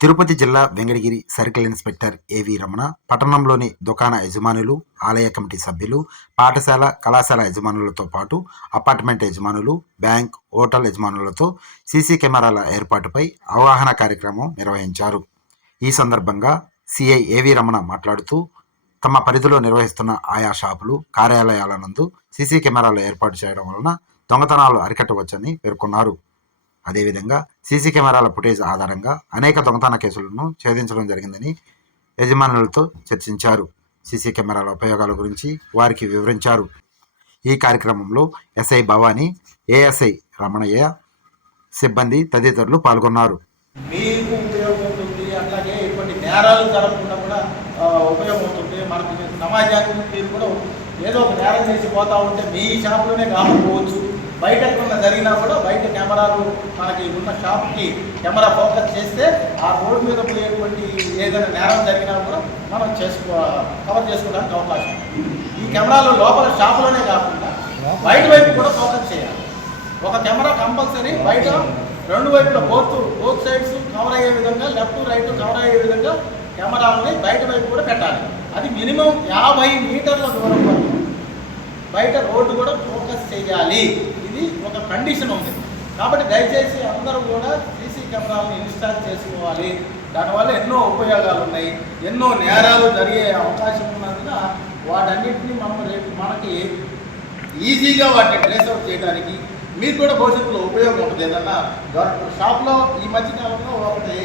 తిరుపతి జిల్లా Venkatagiri circle inspector ఏవి రమణ పట్టణంలోని దుకాణ యజమానులు ఆలయ కమిటీ సభ్యులు పాఠశాల కళాశాల యజమానులతో పాటు అపార్ట్మెంట్ యజమానులు బ్యాంక్ హోటల్ యజమానులతో సీసీ కెమెరాల ఏర్పాటుపై అవగాహన కార్యక్రమం నిర్వహించారు. ఈ సందర్భంగా సిఐ ఏవి రమణ మాట్లాడుతూ తమ పరిధిలో నిర్వహిస్తున్న ఆయా షాపులు కార్యాలయాల నందు సీసీ కెమెరాలు ఏర్పాటు చేయడం వలన దొంగతనాలు అరికట్టవచ్చని పేర్కొన్నారు. అదేవిధంగా సీసీ కెమెరాల ఫుటేజ్ ఆధారంగా అనేక దొంగతన కేసులను ఛేదించడం జరిగిందని యజమానులతో చర్చించారు. సీసీ కెమెరాల ఉపయోగాల గురించి వారికి వివరించారు. ఈ కార్యక్రమంలో ఎస్ఐ భవానీ ఏఎస్ఐ రమణయ్య సిబ్బంది తదితరులు పాల్గొన్నారు. మీకు ఉపయోగం ఉంటుంది అట్లాగే ఇటువంటి నేరాలు జరగకుండా కూడా ఆ, ఉపయోగం ఉంటుంది. మనకి సమాజానికి మీరు కూడా ఏదో ఒక నేరం చేసి పోతా ఉంటే మీ షాప్లోనే కాకపోవచ్చు బయట ఎక్కడన్నా జరిగినా కూడా బయట కెమెరాలు మనకి ఉన్న షాప్కి కెమెరా ఫోకస్ చేస్తే ఆ రోడ్డు మీద పోయేటువంటి ఏదైనా నేరం జరిగినా కూడా మనం చేసుకో కవర్ చేసుకోవడానికి అవకాశం ఉంది. ఈ కెమెరాలు లోపల షాపులోనే కాకుండా బయట వైపు కూడా ఫోకస్ చేయాలి. ఒక కెమెరా కంపల్సరీ బయట రెండు వైపుల బోత్ బోత్ సైడ్స్ కవర్ అయ్యే విధంగా లెఫ్ట్ రైట్ కవర్ అయ్యే విధంగా కెమెరాలని బయట వైపు కూడా పెట్టాలి. అది మినిమం యాభై మీటర్ల దూరం వరకు బయట రోడ్డు కూడా ఫోకస్ చేయాలి. ఇది ఒక కండిషన్ ఉంది. కాబట్టి దయచేసి అందరూ కూడా సీసీ కెమెరాలను ఇన్స్టాల్ చేసుకోవాలి. దానివల్ల ఎన్నో ఉపయోగాలు ఉన్నాయి. ఎన్నో నేరాలు జరిగే అవకాశం ఉన్నందున వాటన్నిటిని మనం రేపు మనకి ఈజీగా వాటిని ట్రేస్ అవుట్ చేయడానికి మీకు కూడా భవిష్యత్తులో ఉపయోగం ఉంటుంది. ఏదన్నా షాప్లో ఈ మధ్య కాలంలో ఒకటి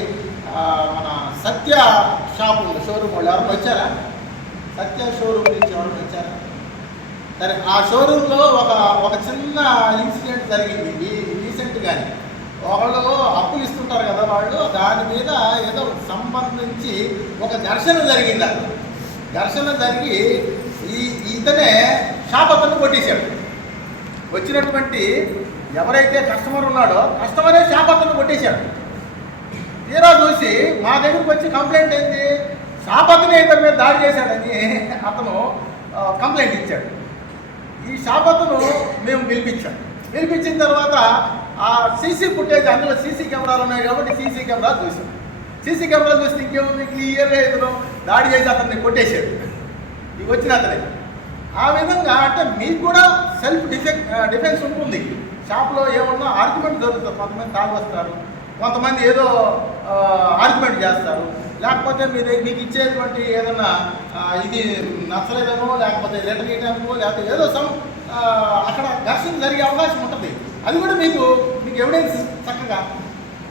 మన సత్య షాప్ ఉంది. షోరూమ్ వాళ్ళు ఎవరైనా వచ్చారా? సత్య షోరూమ్ నుంచి ఎవరైనా వచ్చారా? సరే ఆ షోరూంలో ఒక ఒక చిన్న జరిగింది. ఈ రీసెంట్గానే వాళ్ళు అప్పులు ఇస్తుంటారు కదా వాళ్ళు దాని మీద ఏదో సంబంధించి ఒక ఘర్షణ జరిగింది అక్కడ. ఘర్షణ జరిగి ఈ ఇతనే షాప్ అతను కొట్టేశాడు. వచ్చినటువంటి ఎవరైతే కస్టమర్ ఉన్నాడో కస్టమరే షాప్ అతను కొట్టేశాడు. తీరా చూసి మా దగ్గరికి వచ్చి కంప్లైంట్ ఏంటి? షాప్ అతనే ఇతని మీద దాడి చేశాడని అతను కంప్లైంట్ ఇచ్చాడు. ఈ షాప్ అతను మేము పిలిపించాం. పిలిపించిన తర్వాత ఆ సీసీ ఫుటేజ్ అందులో సీసీ కెమెరాలు ఉన్నాయి కాబట్టి సీసీ కెమెరా చూసాం సీసీ కెమెరా చూస్తే ఇంకేముంది? క్లియర్గా ఇతను దాడి చేసి అతన్ని కొట్టేశాడు. ఇది వచ్చిన అతనే. ఆ విధంగా అంటే మీకు కూడా సెల్ఫ్ డిఫెక్ట్ డిఫెన్స్ ఉంటుంది. షాప్లో ఏమన్నా ఆర్గ్యుమెంట్ జరుగుతుంది కొంతమంది తాగొస్తారు. కొంతమంది ఏదో ఆర్గ్యుమెంట్ చేస్తారు. లేకపోతే మీ దగ్గర మీకు ఇచ్చేటువంటి ఏదన్నా ఇది నచ్చలేదనో లేకపోతే లెటర్ ఇవ్వడానికో లేకపోతే ఏదో సమ్ అక్కడ ఘర్షణ జరిగే అవకాశం ఉంటుంది. అది కూడా మీకు మీకు ఎవిడెన్స్ చక్కగా.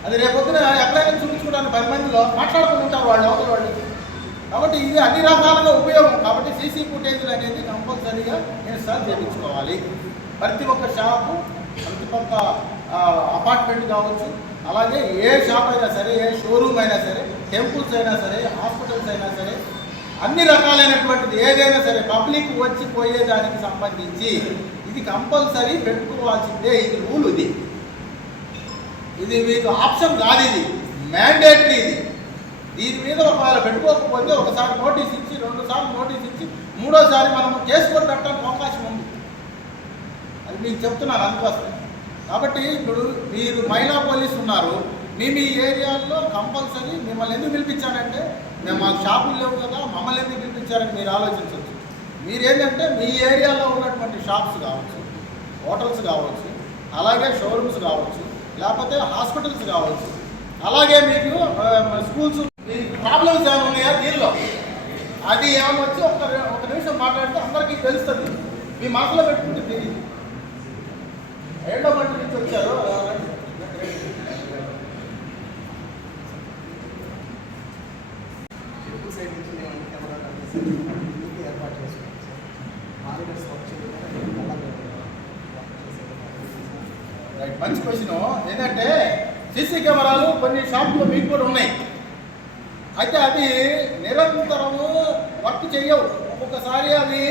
అది రేపొద్దున ఎక్కడైనా చూపించుకోవడానికి పది మందిలో మాట్లాడుకుంటూ ఉంటారు వాళ్ళు అవతల వాళ్ళు. కాబట్టి ఇది అన్ని రకాలుగా ఉపయోగం. కాబట్టి సీసీ ఫుటేజ్లు అనేది కంపల్సరీగా ఇన్స్టాల్ చేయించుకోవాలి. ప్రతి ఒక్క షాపు ప్రతి ఒక్క అపార్ట్మెంట్ కావచ్చు. అలాగే ఏ షాప్ అయినా సరే ఏ షోరూమ్ అయినా సరే టెంపుల్స్ అయినా సరే హాస్పిటల్స్ అయినా సరే అన్ని రకాలైనటువంటిది ఏదైనా సరే పబ్లిక్ వచ్చి పోయేదానికి సంబంధించి ఇది కంపల్సరీ పెట్టుకోవాల్సిందే ఇది రూల్ ఇది. ఇది మీకు ఆప్షన్ కాదు ఇది. మ్యాండేటరీ ఇది. దీని మీద ఒకవేళ పెట్టుకోకపోతే ఒకసారి నోటీస్ ఇచ్చి రెండు సార్లు నోటీస్ ఇచ్చి మూడోసారి మనం చేసుకొని పెట్టడానికి అవకాశం ఉంది. అది మీకు చెప్తున్నాను అందుకోసం. కాబట్టి ఇప్పుడు మీరు మహిళా పోలీసు ఉన్నారు. మీ మీ ఏరియాల్లో కంపల్సరీ మిమ్మల్ని ఎందుకు పిలిపించానంటే మేము మాకు షాపులు లేవు కదా మమ్మల్ని ఎందుకు పిలిపించారని మీరు ఆలోచించవచ్చు మీరేంటంటే మీ ఏరియాలో ఉన్నటువంటి షాప్స్ కావచ్చు హోటల్స్ కావచ్చు అలాగే షోరూమ్స్ కావచ్చు లేకపోతే హాస్పిటల్స్ కావచ్చు అలాగే మీకు స్కూల్స్ మీ ప్రాబ్లమ్స్ ఏమున్నాయా దీనిలో? అది ఏమొచ్చి ఒక ఒక నిమిషం మాట్లాడితే అందరికీ తెలుస్తుంది. మీ మనసులో పెట్టుకుంటే తెలియదు ఏడో మంటి నుంచి వచ్చారు టెంపుల్ సైడ్ నుంచి మేము ఏర్పాటు సార్ మానిటర్స్ వర్క్ రైట్ మంచి క్వశ్చన్ ఏంటంటే సీసీ కెమెరాలు కొన్ని షాపుల్లో మీకు కూడా ఉన్నాయి. అయితే అవి నిరంతరము వర్క్ చేయవు. ఒక్కొక్కసారి అవి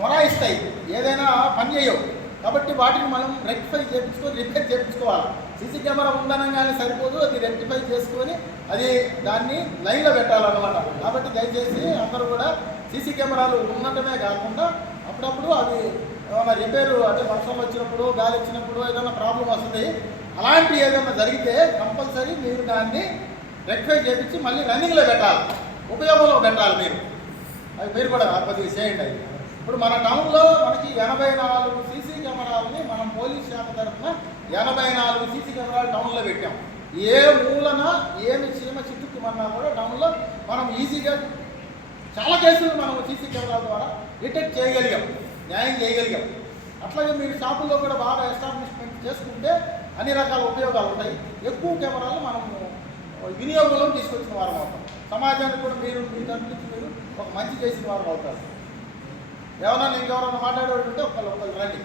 మొరాయిస్తాయి. ఏదైనా పని చేయవు. కాబట్టి వాటిని మనం రెక్టిఫై చేయించుకొని రిపేర్ చేయించుకోవాలి సీసీ కెమెరా ఉందనగానే సరిపోదు అది రెక్టిఫై చేసుకొని అది దాన్ని లైన్లో పెట్టాలన్నమాట. కాబట్టి దయచేసి అందరూ కూడా సీసీ కెమెరాలు ఉండటమే కాకుండా అప్పుడప్పుడు అవి ఏమైనా రిపేరు అంటే వర్షం వచ్చినప్పుడు గాలి వచ్చినప్పుడు ఏదైనా ప్రాబ్లం వస్తుంది అలాంటి ఏదైనా జరిగితే కంపల్సరీ మీరు దాన్ని రెక్టిఫై చేయించి మళ్ళీ రన్నింగ్లో పెట్టాలి. ఉపయోగంలో పెట్టాలి మీరు. అది మీరు కూడా కొద్దిగా చేయండి అది. ఇప్పుడు మన టౌన్లో మనకి ఎనభై నాలుగు సీసీ కెమెరాలని మనం పోలీస్ శాఖ తరఫున ఎనభై నాలుగు సీసీ కెమెరాలు టౌన్లో పెట్టాం. ఏ మూలన ఏమి చీమ చిట్టుకుమన్నా కూడా టౌన్లో మనం ఈజీగా చాలా కేసులు మనం సీసీ కెమెరాల ద్వారా డిటెక్ట్ చేయగలిగాం న్యాయం చేయగలిగాం. అట్లాగే మీరు షాపుల్లో కూడా బాగా ఎస్టాబ్లిష్మెంట్ చేసుకుంటే అన్ని రకాల ఉపయోగాలు ఉంటాయి. ఎక్కువ కెమెరాలు మనము వినియోగంలో తీసుకొచ్చిన వారం అవుతాం సమాజానికి కూడా మీరు మీ తరఫు నుంచి మీరు ఒక మంచి చేసిన వారు అవుతారు. ఎవరన్నా ఇంకెవరన్నా మాట్లాడేవాడు ఉంటే ఒకళ్ళు ఒకళ్ళు రండి.